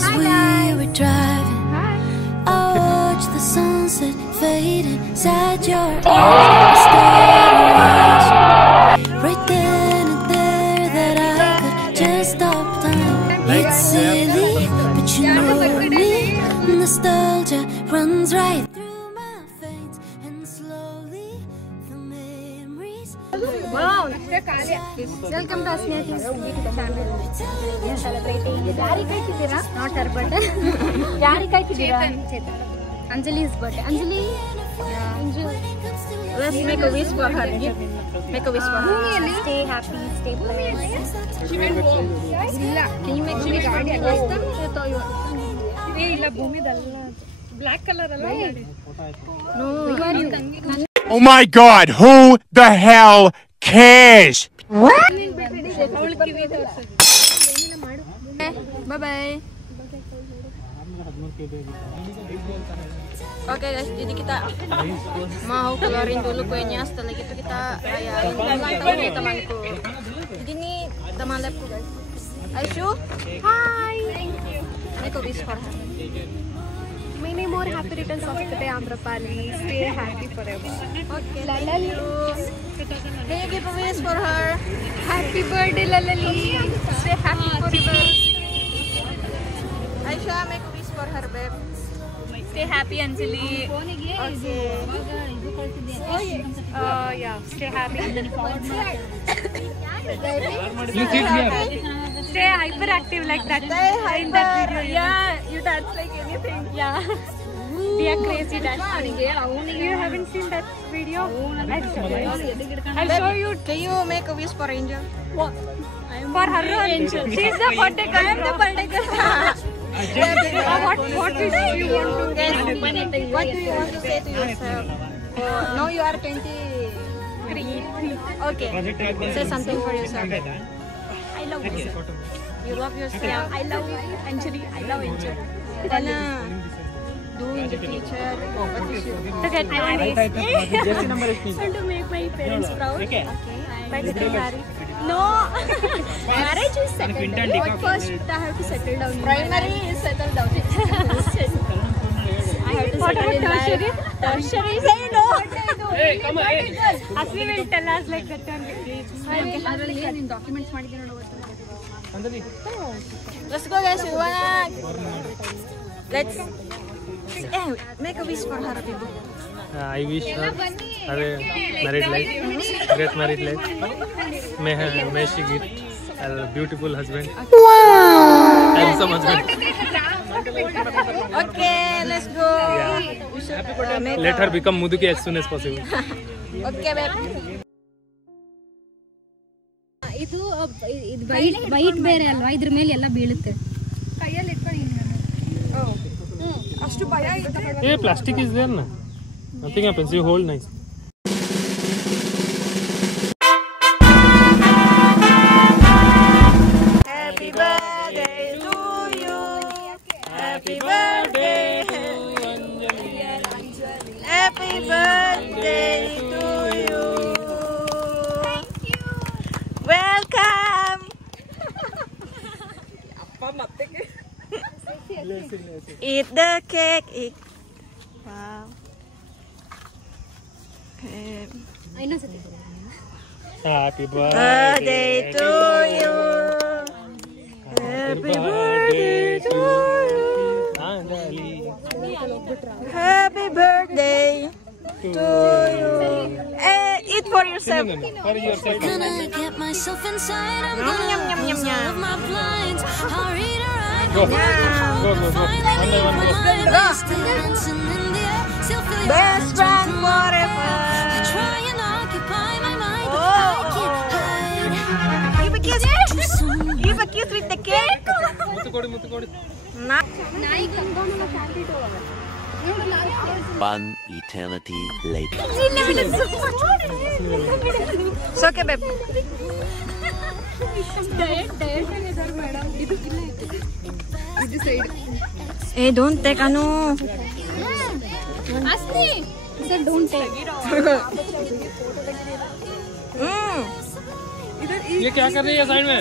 As we were driving, I watched the sunset fade inside your eyes. Right then and there that I could just stop time. It's silly, but you know me. Nostalgia runs right through my veins, and slowly the memories. Wow! Welcome to Asmia's channel. We are celebrating Yarika's birthday. Not her birthday. Yarika's birthday. Anjali's birthday. Anjali. Yeah. Enjoy. Let's make a wish for her. Make a wish for her. Stay happy. Stay blessed. She went home. Can you make sure गाड़ी अगस्त तो ये इला भूमि दल्ला black color Allah no you are. Oh my God! Who the hell cares? What? Bye bye. Oke guys, jadi kita mau keluarin dulu kuenya. Setelah itu kita rayain ulang tahunnya temanku. Jadi ini teman labku guys. Aishu, hi. Make a wish for her. Many more happy returns of the day, Amrapali. Stay happy forever. Okay, Lalali. Can you give a wish for her? Happy birthday, Lalali. Stay happy forever. Aisha, make a wish for her, babe. Stay happy, Anjali. Okay. Yeah, stay happy. Stay hyperactive like that. In that video. Yeah, you dance like anything. Yeah. Be a crazy dancer. You haven't seen that video? I'll show you. Can you make a wish for Angel? What? For her Angel. She's the birthday girl. I am the birthday girl. What do you want to guess? What do you want to say to yourself? Now you are 23. Okay. Say something for yourself. I love myself. You love yourself. I love Anjali. I love Anjali. Wanna do in the future? What is your to get married? And to make my parents proud. Okay. By getting married. No. Marriage is settled down. But first I have to settle down. Primary is settled down. I have to settle in tertiary. Tertiary. Say no. Hey, come on. Asmi will tell us like that only. Documents ಮಾಡಿದ್ದೀನಿ ನೋಡು. Let's go guys. We wanna. Let's make a wish for her, people. I wish her have a married life, great married life. May she get a beautiful husband. Wow! Handsome husband. Okay, let's go. Yeah. Let her become Muduki as soon as possible. Okay, babe. ಇದು white ಬೇರೆ ಅಲ್ವಾ, ಇದ್ರ ಮೇಲೆ ಎಲ್ಲ ಬೀಳುತ್ತೆ. ಕೈಯಲ್ಲಿ ಇಟ್ಕೊಂಡು ಅಷ್ಟು ಭಯ ಇದೆ. Hey, plastic is there na. Nothing happens. You hold nice. Happy birthday to you. Happy birthday to Anjali. Happy birthday to you. Thank you. Welcome. Eat the cake. Eat. Wow. Happy Birthday to you. Happy birthday to you. Happy birthday to you. Eat for yourself. For yourself. Gonna get myself inside. I'm Yum, yum, yum, yum, gonna yum. my blinds. I'll read or write. Go. Go. One by one go. Best friend forever. Try and occupy my mind. Oh. Give a kiss. Give a kiss with the cake. Mutu kodi. One eternity later. It's okay, babe. Hey, don't take Anu. Asmi, said don't take. ये क्या कर रही है side में?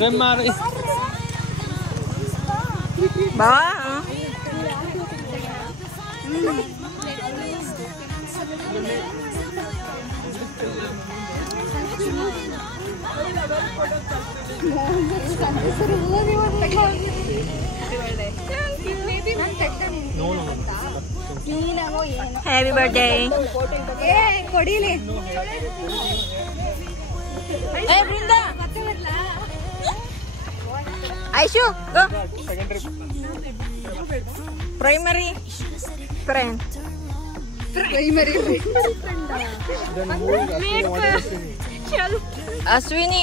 जब मार रही। ಬಾ. Happy birthday. ಕೊಡಿಲಿ Brinda. Aishu go. Primary friend. Ashwini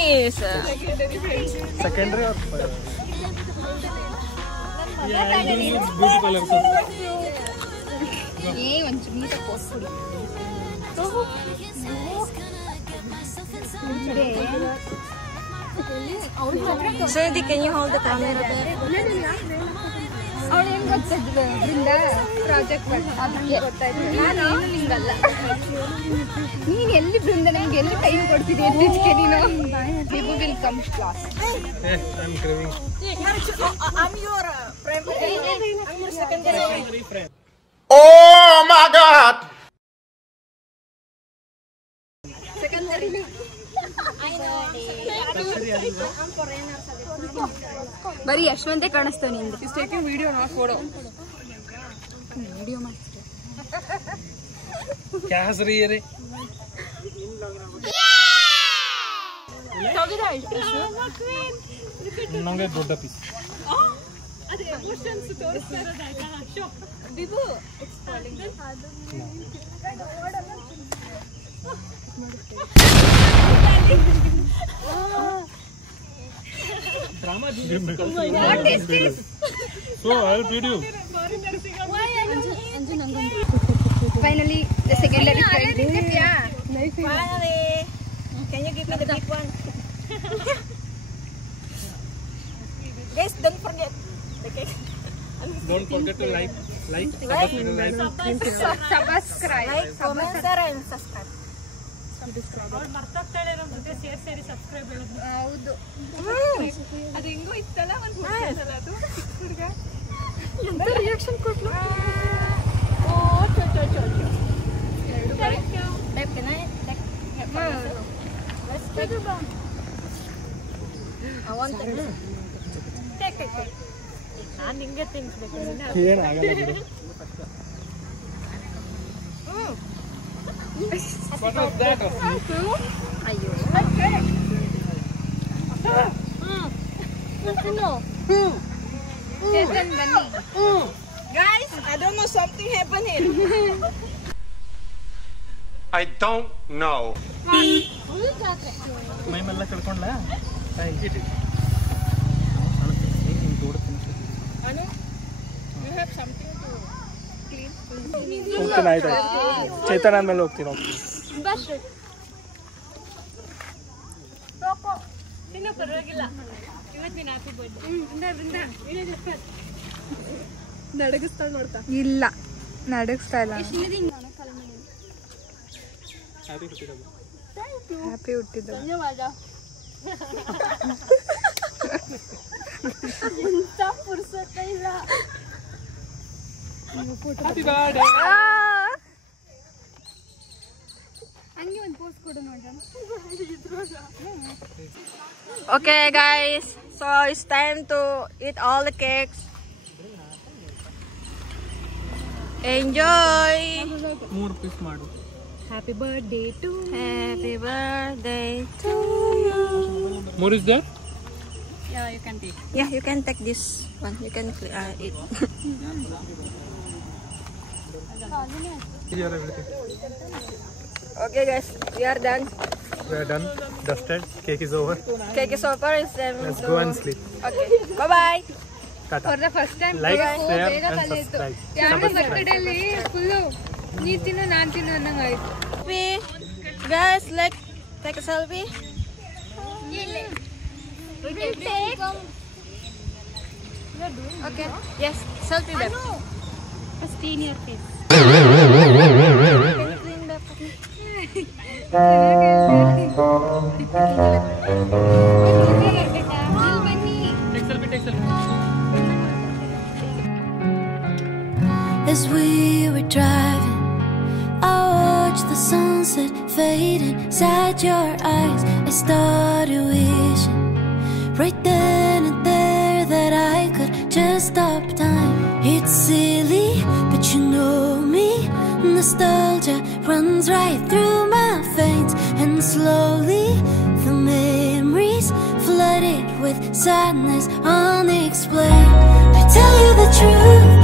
secondary or beauty parlor ಒಂಚೂರು ನೀಟಾಗಿ ಪೋಸ್ಟ್ ಕೊಡಿ. Sandy, can you hold the camera there? ಅವಳು ಹೆಂಗ್ ಗೊತ್ತಿದ್ವಿ ಅದರಿಂದ ಪ್ರಾಜೆಕ್ಟ್ ಅದಕ್ಕೆ ಗೊತ್ತಾಯ್ತು. ನಾನು ಹಿಂಗಲ್ಲ. ನೀನು ಎಲ್ಲಿ ಬೃಂದ ನಮ್ಗೆ ಎಲ್ಲಿ ಟೈಮ್ ಕೊಡ್ತಿದ್ದೆ ಇದಕ್ಕೆ ನೀನು. Bibu will come class. Yes, I'm craving. I'm your primary. I'm your secondary friend. Oh my God! Secondary. ಬರೀ ಯಶವಂತೆ ಕಾಣಿಸ್ತಾವ ನಿಂದು. Video not photo. ವಿಡಿಯೋ ಮಾಡ್ತೀವಿ. क्या हंस रही है रे? ನಂಗೆ ದೊಡ್ಡ piece. Drama difficult. What is this? So I'll feed you. Finally, the secondary friend. Finally, can you give me the big one? Guys, don't forget the cake. Don't forget to like, Subscribe, comment, share and subscribe. ಹೌದು. ಅದು ಹೆಂಗೋ ಇತ್ತಲ್ಲ ಒಂದು ಎಂತ reaction ಕೊಟ್ಲು. ನಾನು ನಿಂಗೆ ತಿನ್ಸ್ಬೇಕು. ಏನಾಗಲ್ಲ ಬಿಡು. What was that? ಅಯ್ಯೋ ಬನ್ನಿ. Guys, I don't know, something happened here. I don't know. ಮೈ ಮೆಲ್ಲ ಕಳ್ಕೊಂಡ್ಲಾ? Anu, you have something to clean? ಹೋಗ್ತೀನಿ ಆಯ್ತು. ಚೈತನ್ಯ ಮೇಲೆ ಹೋಗ್ತೀನಿ. ಇನ್ನು ಪರವಾಗಿಲ್ಲ. ಇವತ್ತು ನೀನು ಹ್ಯಾಪಿ ಬರ್ಡೇ. ನಡಗಿಸ್ತಾ ನೋಡ್ತಾ. ಇಲ್ಲ ನಡಗಿಸ್ತಾ ಇಲ್ಲ. ಹ್ಯಾಪಿ ಹುಟ್ಟಿದ್ದು. ಧನ್ಯವಾದ. ಪುರ್ಸತ್ತ ಇಲ್ಲ. Happy birthday. ಹಂಗೆ ಒಂದು ಪೋಸ್ಟ್ ಕೊಡು ನೋಡೋಣ. Okay guys, so it's time to eat all the cakes. Enjoy. 3 piece ಮಾಡು. Happy birthday to Happy birthday to you. More is there? Yeah, you can take. Yeah, you can take this one. You can eat. Here everything. Okay guys, we are done. We are done. Dusted. Cake is over. Cake is over. It's time Let's to... go and sleep. Okay, bye bye. Tata. For the first time Like, share ಬೇಗ and ಕಲಿಯಿತು. subscribe. ಯಾರು Subscribe. ಬರ್ತ್ಡೇಲಿ full ನೀ ತಿನ್ನು ನಾನು ತಿನ್ನು ಅನ್ನಂಗಾಯ್ತು. Guys, like, take a selfie. We can take. Okay, yes, selfie babe. Just clean your face. Can you clean babe? ಬನ್ನಿ. Take selfie, take selfie. As we were driving, I watched the sunset fading inside your eyes. I started wishing right then and there that I could just stop time. It's silly, but you know me. Nostalgia runs right through my veins, and slowly the memories flooded with sadness unexplained. To tell you the truth,